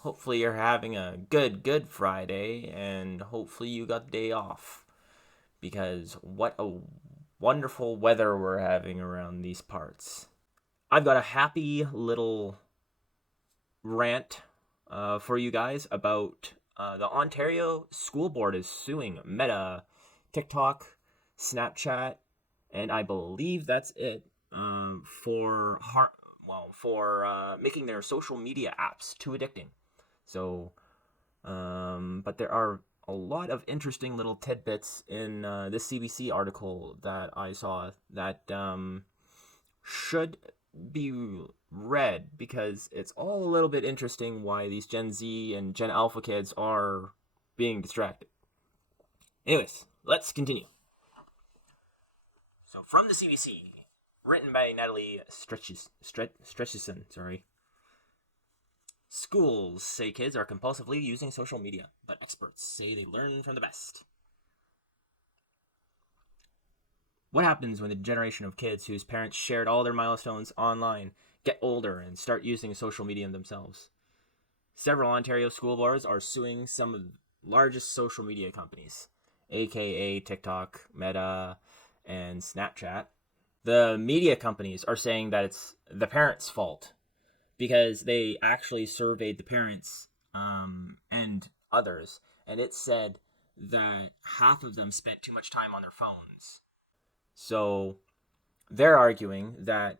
Hopefully you're having a good Friday, and hopefully you got the day off. Because what a wonderful weather we're having around these parts. I've got a happy little rant for you guys about the Ontario School Board is suing Meta, TikTok, Snapchat, and I believe that's it for making their social media apps too addicting. So, but there are a lot of interesting little tidbits in this CBC article that I saw that should be read because it's all a little bit interesting why these Gen Z and Gen Alpha kids are being distracted. Anyways, let's continue. So, from the CBC, written by Natalie Stretchison, sorry. Schools say kids are compulsively using social media, but experts say they learn from the best. What happens when the generation of kids whose parents shared all their milestones online get older and start using social media themselves? Several Ontario school boards are suing some of the largest social media companies, aka TikTok, Meta, and Snapchat. The media companies are saying that it's the parents' fault because they actually surveyed the parents and others, and it said that half of them spent too much time on their phones. So they're arguing that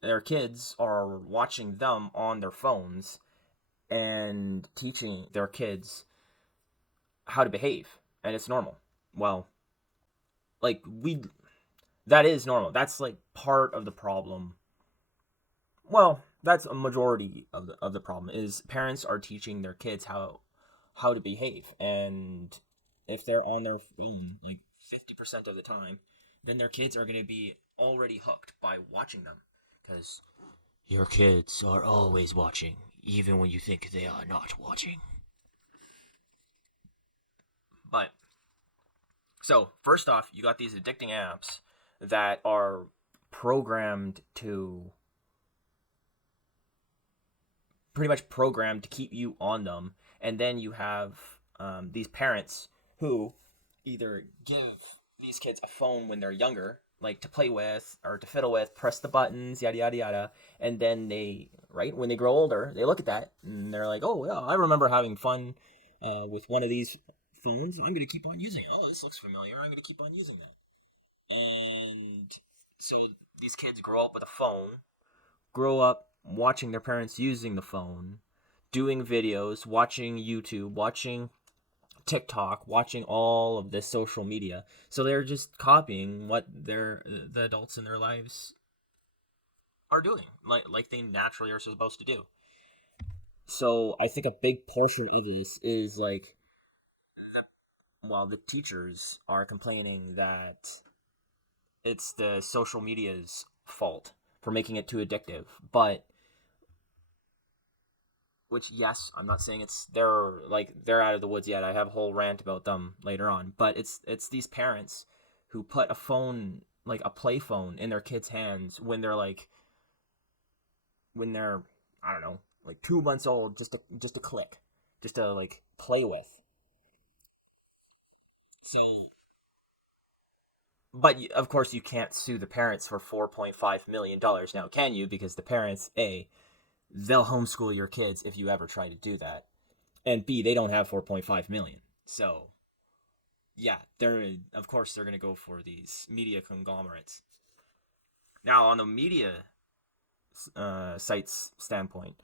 their kids are watching them on their phones and teaching their kids how to behave, and it's normal. Well, like that is normal. That's like part of the problem. Well, that's a majority of the problem is parents are teaching their kids how to behave, and if they're on their phone like 50% of the time, then their kids are going to be already hooked by watching them because your kids are always watching even when you think they are not watching. But so, first off, you got these addicting apps that are programmed to pretty much programmed to keep you on them. And then you have these parents who either give these kids a phone when they're younger, like to play with or to fiddle with, press the buttons, yada yada yada. And then when they grow older, they look at that and they're like, oh, yeah, I remember having fun with one of these phones. I'm going to keep on using it. Oh, this looks familiar. I'm going to keep on using that. And so these kids grow up with a phone, grow up watching their parents using the phone, doing videos, watching YouTube, watching TikTok, watching all of this social media. So they're just copying what the adults in their lives are doing, like they naturally are supposed to do. So I think a big portion of this is like, well, the teachers are complaining that it's the social media's fault for making it too addictive, but which, yes, I'm not saying they're out of the woods yet. I have a whole rant about them later on, but it's these parents who put a phone, like a play phone, in their kids' hands when they're, I don't know, like 2 months old, just to click, just to like play with. So, but of course you can't sue the parents for $4.5 million now, can you? Because the parents, they'll homeschool your kids if you ever try to do that, and B, they don't have 4.5 million. So yeah, they're going to go for these media conglomerates. Now, on the media sites standpoint,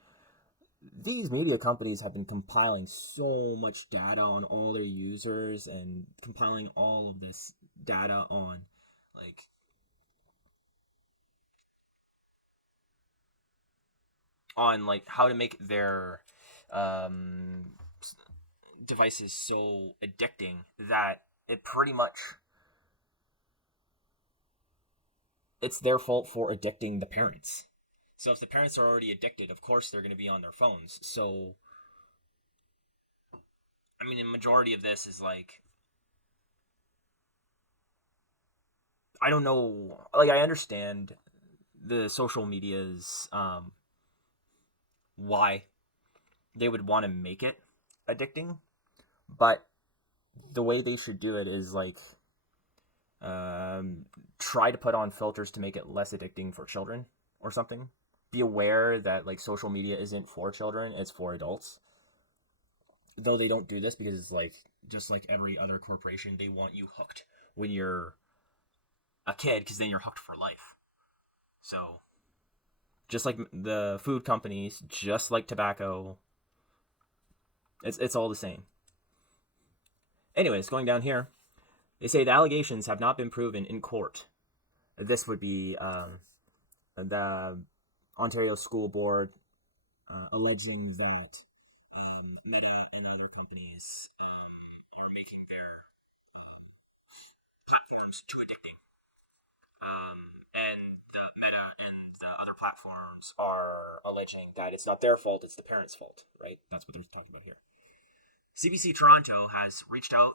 these media companies have been compiling so much data on all their users and compiling all of this data on like how to make their um, devices so addicting that it pretty much it's their fault for addicting the parents. So if the parents are already addicted, of course they're going to be on their phones. So I mean, the majority of this is like, I don't know, like I understand the social media's why, they would want to make it addicting, but the way they should do it is like um, try to put on filters to make it less addicting for children or something. Be aware that like social media isn't for children; it's for adults. Though they don't do this because it's like just like every other corporation, they want you hooked when you're a kid because then you're hooked for life. So just like the food companies, just like tobacco, it's all the same. Anyways, going down here, they say the allegations have not been proven in court. This would be the Ontario School Board alleging that Meta and other companies are making their platforms too addicting. And the Meta and the other platforms are alleging that it's not their fault, it's the parents' fault, right? That's what they're talking about here. CBC Toronto has reached out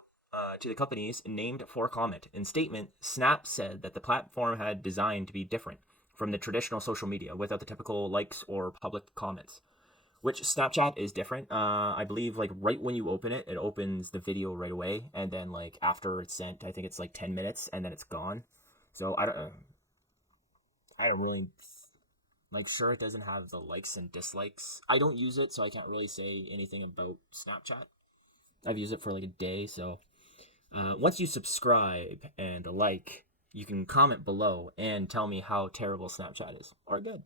to the companies named for comment. In statement, Snap said that the platform had designed to be different from the traditional social media without the typical likes or public comments. Which Snapchat is different. I believe like right when you open it, it opens the video right away, and then like after it's sent, I think it's like 10 minutes, and then it's gone. So I don't really like. Sure, it doesn't have the likes and dislikes. I don't use it, so I can't really say anything about Snapchat. I've used it for like a day, so once you subscribe and like, you can comment below and tell me how terrible Snapchat is or good.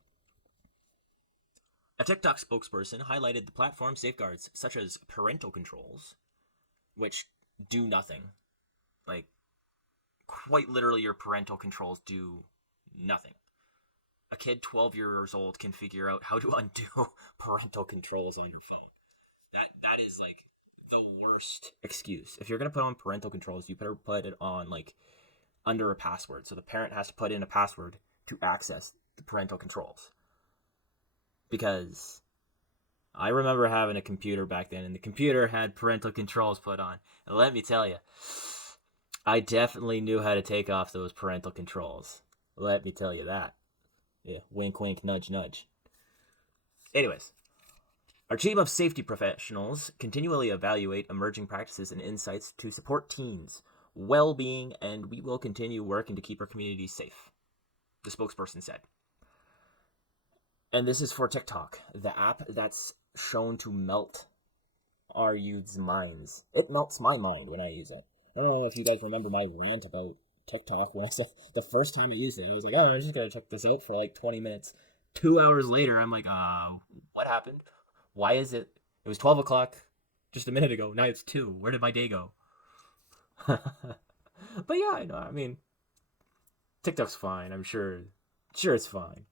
A TikTok spokesperson highlighted the platform safeguards such as parental controls, which do nothing. Like, quite literally, your parental controls do nothing. A kid 12 years old can figure out how to undo parental controls on your phone. That is like the worst excuse. If you're gonna put on parental controls, you better put it on like under a password. So the parent has to put in a password to access the parental controls. Because I remember having a computer back then, and the computer had parental controls put on. And let me tell you, I definitely knew how to take off those parental controls. Let me tell you that. Yeah, wink, wink, nudge, nudge. Anyways, our team of safety professionals continually evaluate emerging practices and insights to support teens' well-being, and we will continue working to keep our communities safe, the spokesperson said. And this is for TikTok, the app that's shown to melt our youth's minds. It melts my mind when I use it. I don't know if you guys remember my rant about TikTok when I said the first time I used it. I was like, oh, I'm just going to check this out for like 20 minutes. 2 hours later, I'm like, what happened? Why is it? It was 12 o'clock just a minute ago. Now it's 2. Where did my day go? But yeah, I know. I mean, TikTok's fine. I'm sure. Sure, it's fine.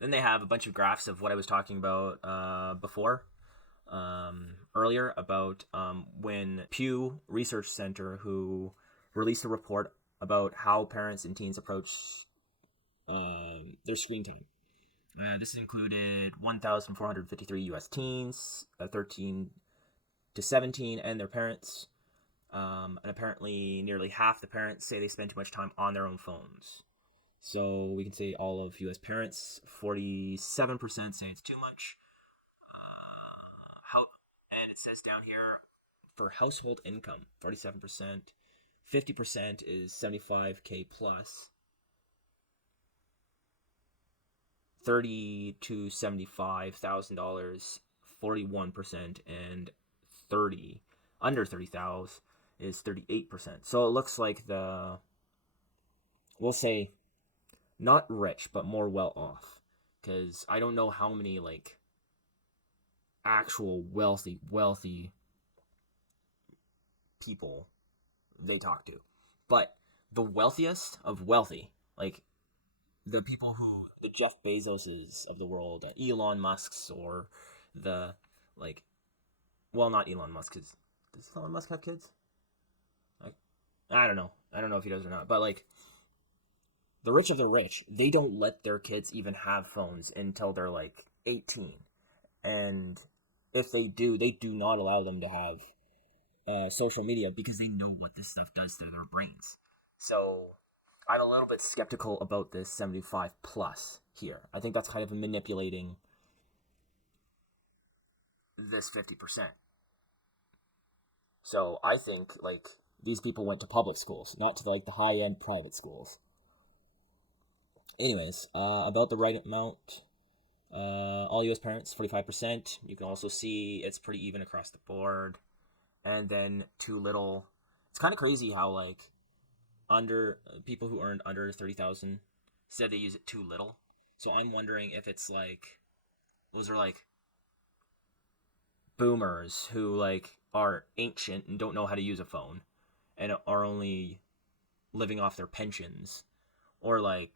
Then they have a bunch of graphs of what I was talking about before, earlier, about when Pew Research Center, who released a report about how parents and teens approach their screen time. This included 1,453 U.S. teens, 13 to 17, and their parents. And apparently, nearly half the parents say they spend too much time on their own phones. So we can say all of U.S. parents, 47% say it's too much. And it says down here for household income, 47%, 50% is 75K plus, 30 to $75,000, 41%, and 30 under 30,000 is 38%. So it looks like we'll say, not rich, but more well off. Because I don't know how many, like, actual wealthy people they talk to. But the wealthiest of wealthy, like, the people who, the Jeff Bezoses of the world, Elon Musk's, or the, like, well, not Elon Musk, because does Elon Musk have kids? I don't know. I don't know if he does or not. But, like, the rich of the rich, they don't let their kids even have phones until they're like 18. And if they do not allow them to have social media because they know what this stuff does to their brains. So I'm a little bit skeptical about this 75 plus here. I think that's kind of manipulating this 50%. So I think like these people went to public schools, not to like the high end private schools. Anyways, about the right amount, all U.S. parents 45%. You can also see it's pretty even across the board. And then too little. It's kind of crazy how like under people who earned under 30,000 said they use it too little. So I'm wondering if it's like those are like boomers who like are ancient and don't know how to use a phone and are only living off their pensions, or like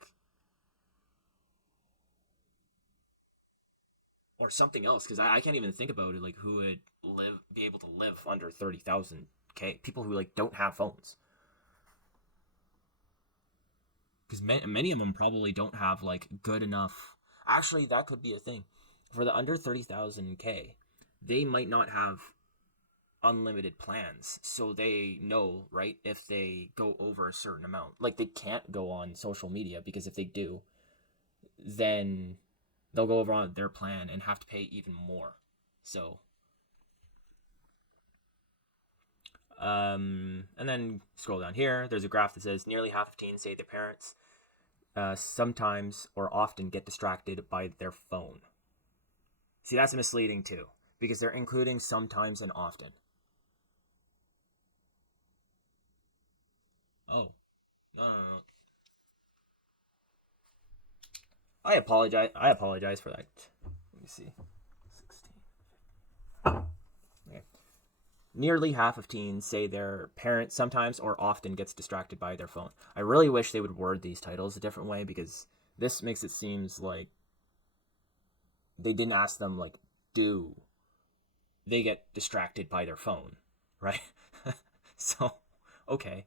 or something else, because I can't even think about it, like who would be able to live under 30,000 people who like don't have phones, because many of them probably don't have like good enough. Actually, that could be a thing for the under 30,000 they might not have unlimited plans, so they know, right, if they go over a certain amount, like they can't go on social media, because if they do, then they'll go over on their plan and have to pay even more. So and then scroll down here, there's a graph that says nearly half of teens say their parents sometimes or often get distracted by their phone. See, that's misleading too, because they're including sometimes and often. Oh, no, no, no. I apologize. I apologize for that. Let me see. 16. Okay. Nearly half of teens say their parent sometimes or often gets distracted by their phone. I really wish they would word these titles a different way, because this makes it seem like they didn't ask them like, do they get distracted by their phone, right? So, okay.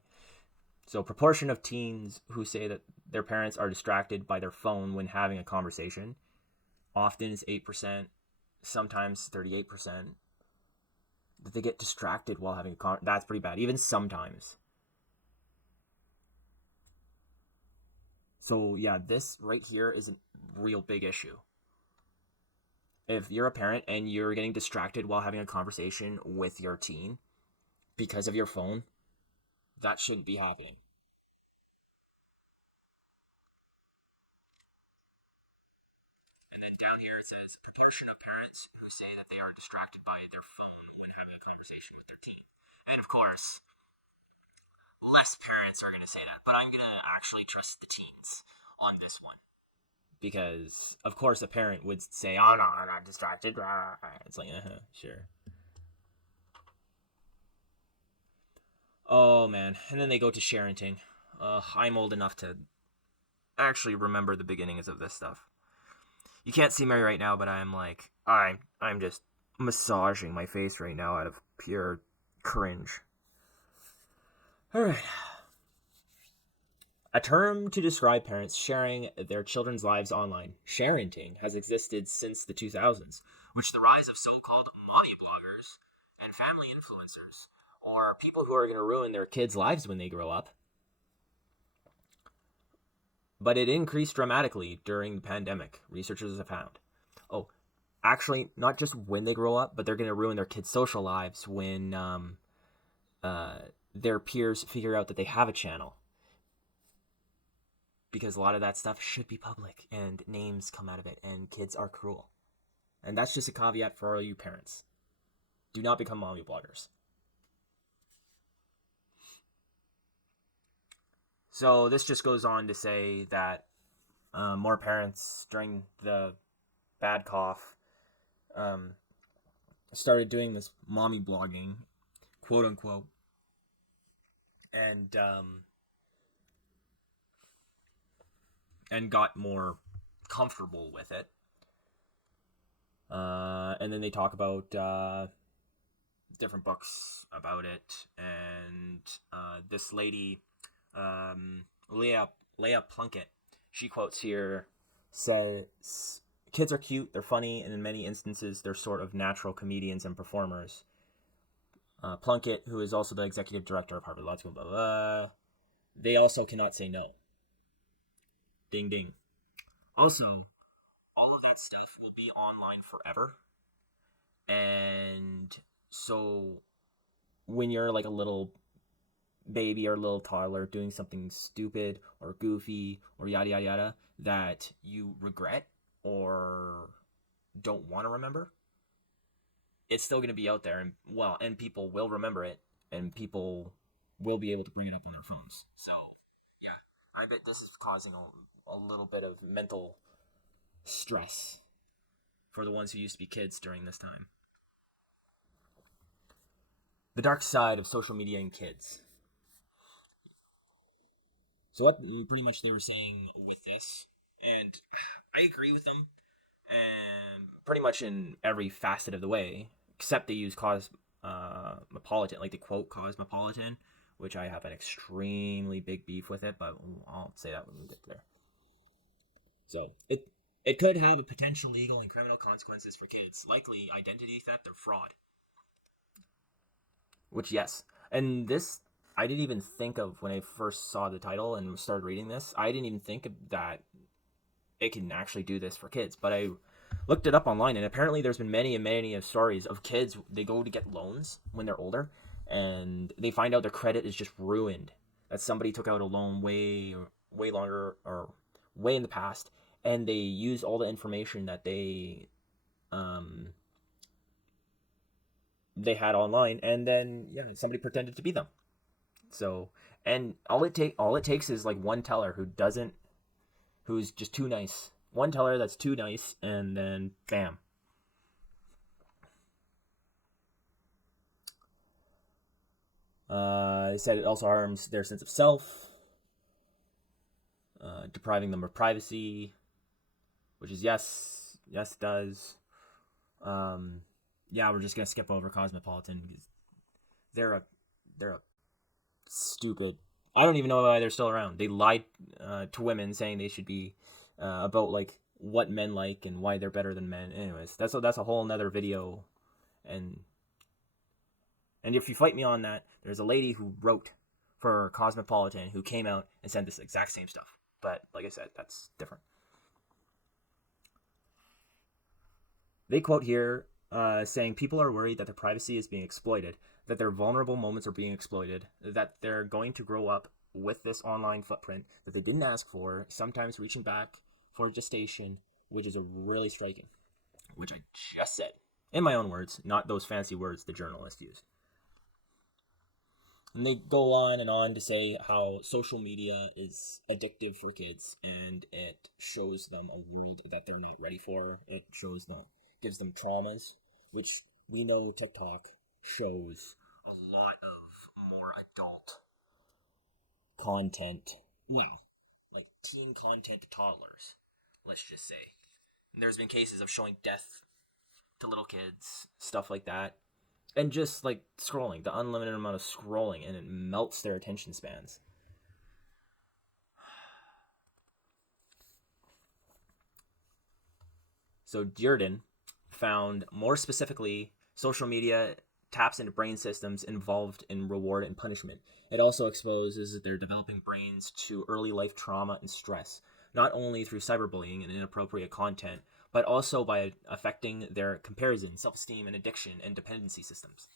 So, proportion of teens who say that their parents are distracted by their phone when having a conversation often is 8%, sometimes 38%. That they get distracted while having a conversation. That's pretty bad, even sometimes. So, yeah, this right here is a real big issue. If you're a parent and you're getting distracted while having a conversation with your teen because of your phone, that shouldn't be happening. And then down here it says a proportion of parents who say that they are distracted by their phone when having a conversation with their teen. And of course, less parents are going to say that, but I'm going to actually trust the teens on this one. Because, of course, a parent would say, oh, no, I'm not distracted. It's like, sure. Oh, man. And then they go to sharenting. I'm old enough to actually remember the beginnings of this stuff. You can't see me right now, but I'm like, I'm just massaging my face right now out of pure cringe. All right. A term to describe parents sharing their children's lives online. Sharenting has existed since the 2000s, which the rise of so-called mommy bloggers and family influencers, or people who are going to ruin their kids' lives when they grow up. But it increased dramatically during the pandemic, researchers have found. Oh, actually, not just when they grow up, but they're going to ruin their kids' social lives when their peers figure out that they have a channel. Because a lot of that stuff should be public, and names come out of it, and kids are cruel. And that's just a caveat for all you parents. Do not become mommy bloggers. So this just goes on to say that more parents during the bad cough started doing this mommy blogging, quote unquote, and got more comfortable with it. And then they talk about different books about it, and this lady, Leah Plunkett, she quotes here, says, kids are cute, they're funny, and in many instances they're sort of natural comedians and performers. Plunkett, who is also the executive director of Harvard Law School, blah, blah, blah, they also cannot say no. Ding ding. Also, all of that stuff will be online forever, and So when you're like a little baby or a little toddler doing something stupid or goofy or yada yada yada that you regret or don't want to remember, it's still going to be out there, and well, and people will remember it, and people will be able to bring it up on their phones. So yeah, I bet this is causing a little bit of mental stress for the ones who used to be kids during this time. The dark side of social media and kids. So what pretty much they were saying with this, and I agree with them, and pretty much in every facet of the way, except they use cosmopolitan, like the quote cosmopolitan, which I have an extremely big beef with it, but I'll say that when we get there. So it could have a potential legal and criminal consequences for kids, likely identity theft or fraud. Which yes, and this I didn't even think of when I first saw the title and started reading this. I didn't even think of that it can actually do this for kids. But I looked it up online, and apparently there's been many and many of stories of kids. They go to get loans when they're older, and they find out their credit is just ruined. That somebody took out a loan way longer or way in the past, and they use all the information that they had online, and then yeah, somebody pretended to be them. So, and all it takes is like one teller who's just too nice. One teller that's too nice, and then bam. They said it also harms their sense of self, depriving them of privacy, which is yes, it does. Yeah, we're just gonna skip over Cosmopolitan because they're a stupid. I don't even know why they're still around. They lied to women saying they should be about like what men like and why they're better than men. Anyways, that's a whole nother video, and if you fight me on that, there's a lady who wrote for Cosmopolitan who came out and said this exact same stuff. But like I said, that's different. They quote here saying people are worried that their privacy is being exploited, that their vulnerable moments are being exploited, that they're going to grow up with this online footprint that they didn't ask for, sometimes reaching back for gestation, which is a really striking, which I just said in my own words, not those fancy words the journalist used. And they go on and on to say how social media is addictive for kids, and it shows them a world that they're not ready for. It gives them traumas, which we know TikTok shows a lot of more adult content. Well, like teen content to toddlers, let's just say. And there's been cases of showing death to little kids, stuff like that. And just like scrolling, the unlimited amount of scrolling, and it melts their attention spans. So Dearden found more specifically social media taps into brain systems involved in reward and punishment. It also exposes their developing brains to early life trauma and stress, not only through cyberbullying and inappropriate content, but also by affecting their comparison, self-esteem, and addiction and dependency systems.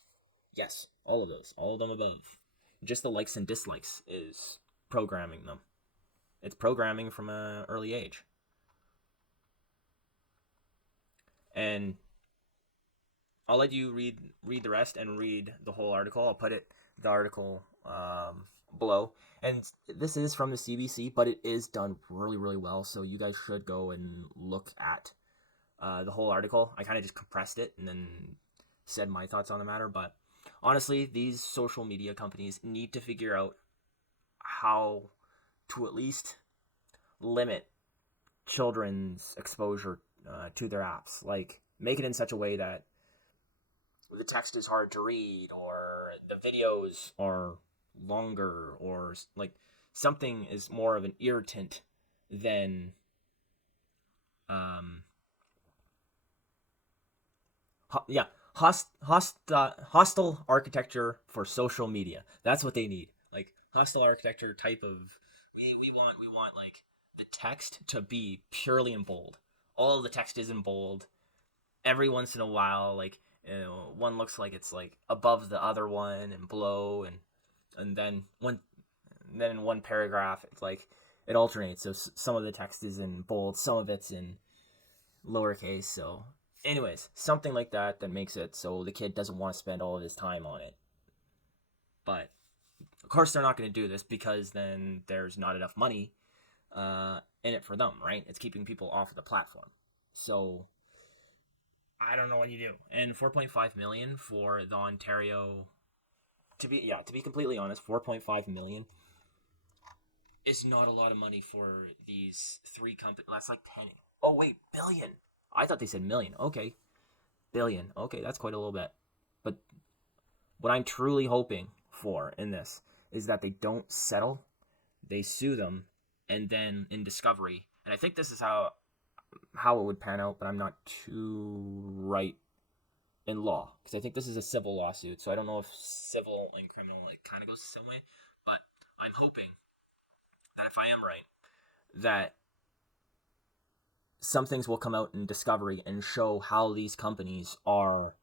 Yes, all of those, all of them above. Just the likes and dislikes is programming them. It's programming from an early age. And I'll let you read the rest and read the whole article. I'll put the article below. And this is from the CBC, but it is done really, really well. So you guys should go and look at the whole article. I kind of just compressed it and then said my thoughts on the matter. But honestly, these social media companies need to figure out how to at least limit children's exposure to their apps. Like, make it in such a way that the text is hard to read, or the videos are longer, or like something is more of an irritant than hostile architecture for social media. That's what they need. Like hostile architecture type of we want like the text to be purely in bold. All of the text is in bold. Every once in a while, like One looks like it's like above the other one and below, and then in one paragraph it's like it alternates. So some of the text is in bold, some of it's in lowercase. So, anyways, something like that makes it so the kid doesn't want to spend all of his time on it. But of course, they're not going to do this because then there's not enough money in it for them, right? It's keeping people off of the platform. So I don't know what you do. And 4.5 million for the Ontario, to be completely honest, 4.5 million is not a lot of money for these three companies. That's like 10. Oh wait, billion. I thought they said million. Okay, billion. Okay, that's quite a little bit. But what I'm truly hoping for in this is that they don't settle, they sue them, and then in discovery, and I think this is how it would pan out, but I'm not too right in law because I think this is a civil lawsuit, so I don't know if civil and criminal like kind of goes the same way, but I'm hoping that if I am right, that some things will come out in discovery and show how these companies are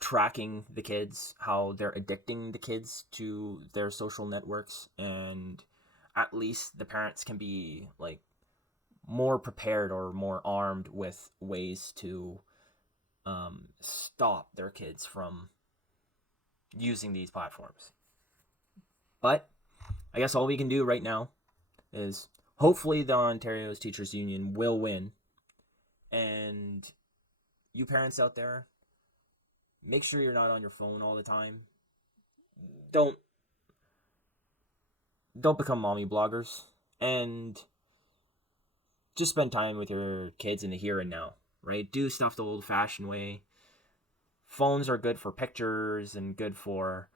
tracking the kids, how they're addicting the kids to their social networks, and at least the parents can be like more prepared or more armed with ways to stop their kids from using these platforms. But I guess all we can do right now is hopefully the Ontario's Teachers Union will win. And you parents out there, make sure you're not on your phone all the time. Don't don't become mommy bloggers, and just spend time with your kids in the here and now, right? Do stuff the old-fashioned way. Phones are good for pictures and good for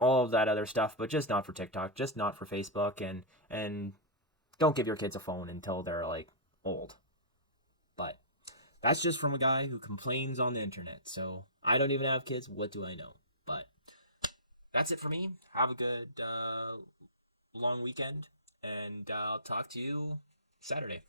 all of that other stuff, but just not for TikTok, just not for Facebook, and don't give your kids a phone until they're like old. But that's just from a guy who complains on the internet. So I don't even have kids. What do I know? But that's it for me. Have a good long weekend, and I'll talk to you Saturday.